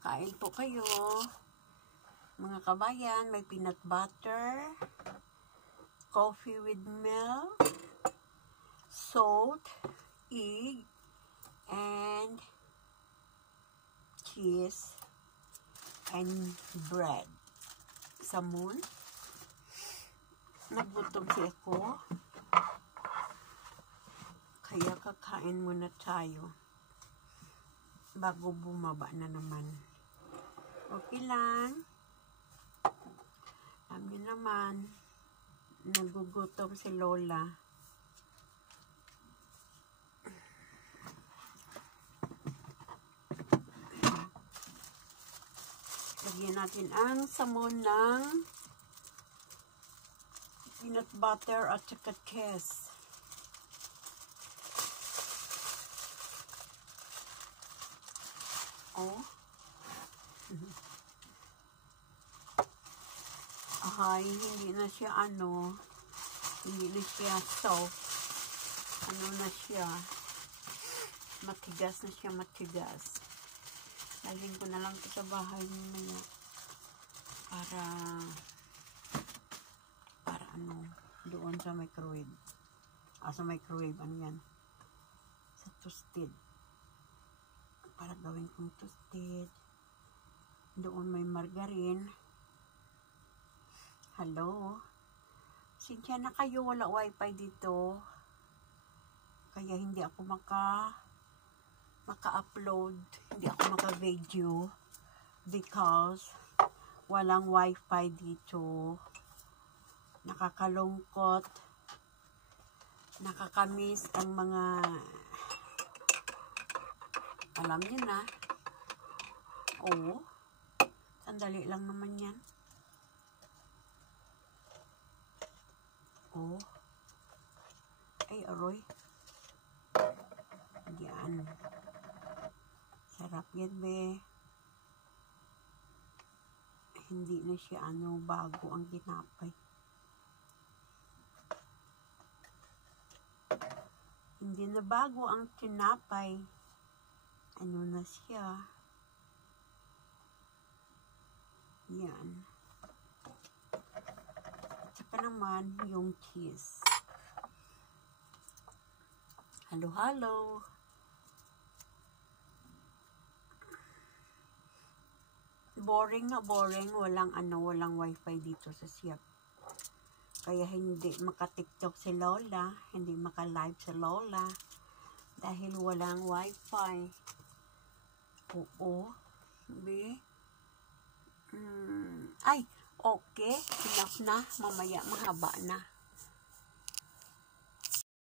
Kain po kayo. Mga kabayan, may peanut butter, coffee with milk, salt, egg, and cheese, and bread. Samon. Nagutom si ako. Kaya kakain muna tayo. Bago bumaba na naman. Okay lang. Alam niyo naman, nagugutom si Lola. Lagyan natin ang samon ng peanut butter at saka cheese. Oh. Ay, hindi na siya hindi na siya soft. Na siya, matigas na siya, matigas. Lalagyan ko na lang ito sa bahay niya para doon sa microwave. Sa microwave, yan? Sa toasted. Para gawin kong toasted. Doon may margarine. Hello? Sinsya na kayo, wala wifi dito. Kaya hindi ako maka-upload. Hindi ako maka-video. Because walang wifi dito. Nakakalungkot. Nakakamiss ang mga alam niyo na. Oo. Sandali lang naman yan. Oh. Ay, aroy. Yan. Sarap yan, be. Hindi na siya bago ang tinapay. Hindi na bago ang tinapay. Na siya. Yan. Saka naman yung cheese. Halo-halo. Boring na boring. Walang wifi dito sa Siap. Kaya hindi maka-TikTok si Lola. Hindi maka-live si Lola. Dahil walang wifi. Oo. Be. Ay, okay. Enough na. Mamaya mahaba na.